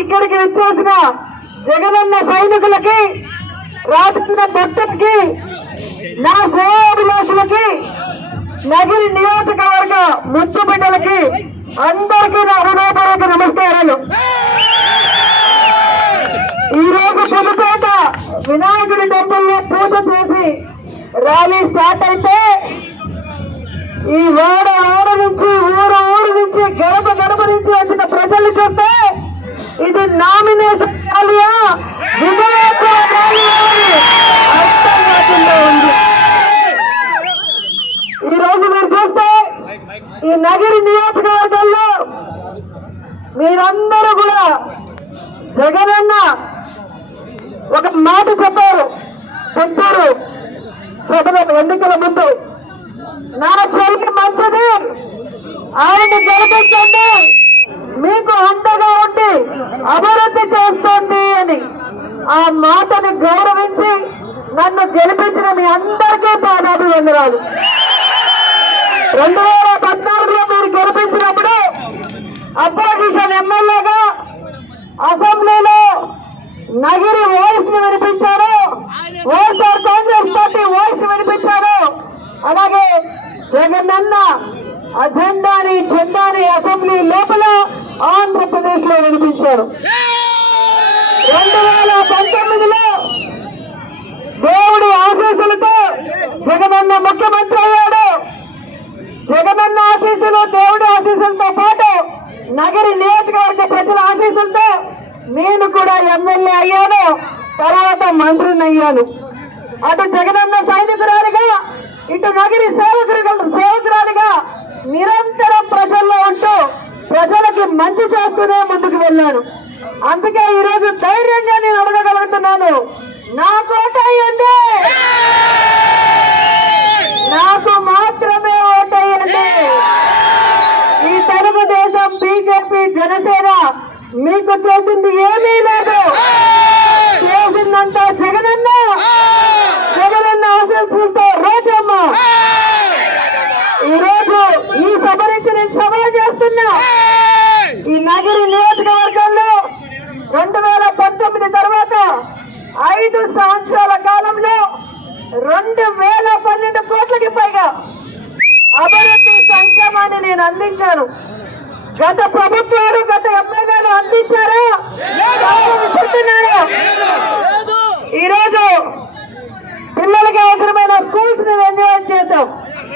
ఇక్కడికి వచ్చేసిన జగనన్న సైనికులకి, రాజన్న భక్తులకి, నా సేవాభిలాషులకి, నగిరి నియోజకవర్గ ముద్దు బిడ్డలకి అందరికీ నా హృదయపూర్వక నమస్కారాలు. ఈ రోజు పుదుపేట వినాయకుడి టెంపుల్లో పూజ చేసి ర్యాలీ స్టార్ట్ అయితే ఈ ఓడ నుంచి ఊరు నుంచి గడప నుంచి వచ్చిన ప్రజలు చూస్తే ఇది నామినేషన్ ర్యాలీయా విజయోత్సవ ర్యాలీయా అర్థం కాకుండా ఉంది. ఈ రోజు మీరు చూస్తే ఈ నగరి నియోజకవర్గంలో మీరందరూ కూడా జగనన్న ఒక మాట చెప్పారు పుత్తూరు సభలో ఎన్నికల ముందు, నా చెల్లి మంచిది, ఆయన గెలిపించండి, మీకు అండగా ఉండి అభివృద్ధి చేస్తుంది అని. ఆ మాటని గౌరవించి నన్ను గెలిపించిన మీ అందరికీ పాదాభివందనాలు. 2014లో మీరు గెలిపించినప్పుడు అపోజిషన్ ఎమ్మెల్యేగా అసెంబ్లీలో నగిరి వాయిస్ ని వినిపించారు, వైఎస్ఆర్ కాంగ్రెస్ పార్టీ వాయిస్ ని వినిపించారు. అలాగే జగనన్న అజెండాని జెండాని అసెంబ్లీ లోపల ఆంధ్రప్రదేశ్ లో వినిపించారు. 2019లో దేవుడి ఆశీస్సులతో జగనన్న ముఖ్యమంత్రి అయ్యాడు. జగనన్న ఆశీస్సులు, దేవుడి ఆశీస్సులతో పాటు నగరి నియోజకవర్గ ప్రజల ఆశీస్సులతో నేను కూడా ఎమ్మెల్యే అయ్యాను, తర్వాత మంత్రిని అయ్యాను. అటు జగనన్న సైనికురాలిగా, ఇటు నగరి సేవకురాలిగా నిరంతరం ప్రజల్లో ఉంటూ ప్రజలకి మంచి చేస్తూనే ముందుకు వెళ్ళాను. అందుకే ఈరోజు ధైర్యంగా నేను అడగగలుగుతున్నాను, నా కోటయ్యండి, నాకు మాత్రమే ఓటయ్యండి. ఈ తెలుగుదేశం, బీజేపీ, జనసేన మీకు చేసింది ఏమీ లేదు. చేసిందంతా జగనన్న ఆశీస్సులతో రోజమ్మ. ఈరోజు ఈ సభ నుంచి నేను సవాల్ చేస్తున్నా, ఈ నగరి నియోజకవర్గంలో 2019 తర్వాత 5 సంవత్సరాల కాలంలో 2012 కోట్లకి పైగా అభివృద్ధి సంక్షేమాన్ని నేను అందించాను. గత ప్రభుత్వాలు, గత ఎమ్మెల్యేలు అందించారా? ఈరోజు పిల్లలకి అవసరమైన స్కూల్స్ ని రెన్యువేట్ చేశాం,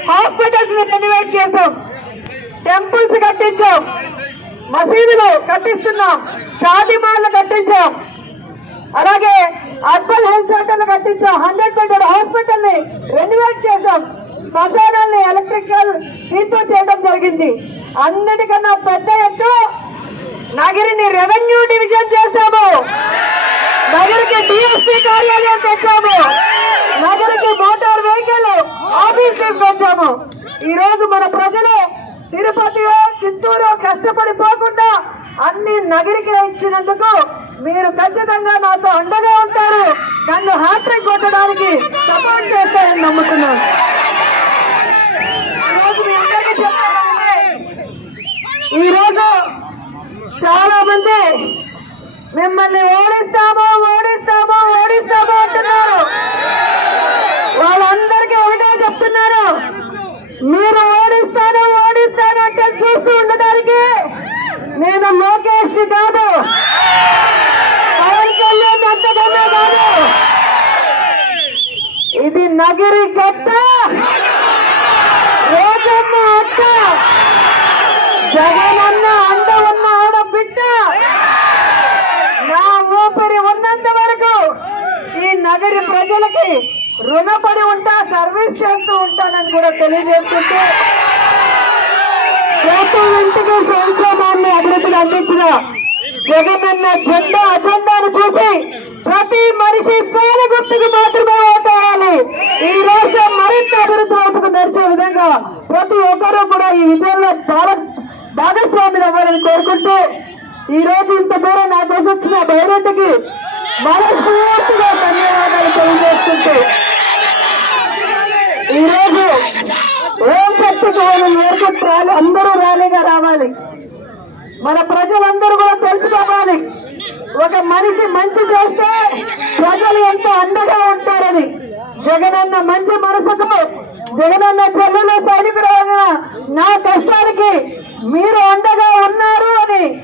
హాస్పిటల్స్ ని రెన్యువేట్ చేశాం, టెంపుల్స్ కట్టించాం, మసీదులు కట్టిస్తున్నాం, షాదీ మాల్లు కట్టించాం, అలాగే అర్బన్ హెల్త్ సెంటర్లు కట్టించాం, 100 బెడ్ హాస్పిటల్ ని రెన్యువేట్ చేశాం, శ్మశానాల్ని ఎలక్ట్రికల్ తీర్పు చేయడం జరిగింది. అన్నిటికన్నా పెద్ద ఎత్తు నగరిని రెవెన్యూ డివిజన్ చేశాము, నగరికి డిఎస్పీ కార్యాలయం తెచ్చాము, నగరికి మోటార్ వెహికల్ ఆఫీస్ తీసుకొచ్చాము. ఈ రోజు మన ప్రజలు తిరుపతిలో, చిత్తూరు కష్టపడిపోకుండా అన్ని నగరికి ఇచ్చినందుకు మీరు ఖచ్చితంగా నాతో అండగా ఉంటారు, నన్ను హ్యాట్రిక్ కొట్టడానికి సపోర్ట్ చేస్తారని నమ్ముతున్నాను. ఈరోజు మీ అందరికీ చెప్పాలంటే, ఈరోజు చాలా మంది మిమ్మల్ని ఓడిస్తాము అంటున్నారు. వాళ్ళందరికీ ఒకటే చెప్తున్నారు, మీరు ఓడిస్తాను అంటే చూస్తూ ఉండడానికి నేను లోకేష్ ని కాదు, పవన్ కళ్యాణ్ అంతకన్నా కాదు, ఇది నగరి గట్ట, రోజమ్మ అక్క, జగనన్న అండ ఉన్న ఆడబిడ్డ. నా ఊపిరి ఉన్నంత వరకు ఈ నగరి ప్రజలకి రుణపడి ఉంటా, సర్వీస్ చేస్తూ ఉంటానని కూడా తెలియజేస్తుంటే, ప్రతి ఇంటికి సంక్షేమాన్ని, అభివృద్ధిని అందించిన జగనన్న అజెండాను చూసి ప్రతి మనిషి పేరు గుర్తుకు మాత్రమే ఓటేయాలి. ఈ రాష్ట్రం మరింత అభివృద్ధి వైపుకు నడిచే విధంగా ప్రతి ఒక్కరూ కూడా ఈ విజయంలో భాగస్వాములు అవ్వాలని కోరుకుంటూ, ఈ రోజు ఇంత దూరం నా కోసం వచ్చిన బైరెడ్డికి మనస్ఫూర్తిగా ధన్యవాదాలు తెలియజేస్తుంటూ, ఈరోజు ఓం శక్తికి అందరూ ర్యాలీగా రావాలి, మన ప్రజలందరూ కూడా తెలుసుకోవాలి. జగనన్న మంచి మనసుకు, జగనన్న చెల్లెలు సైనికురాలు నా కష్టానికి మీరు అండగా ఉన్నారు అని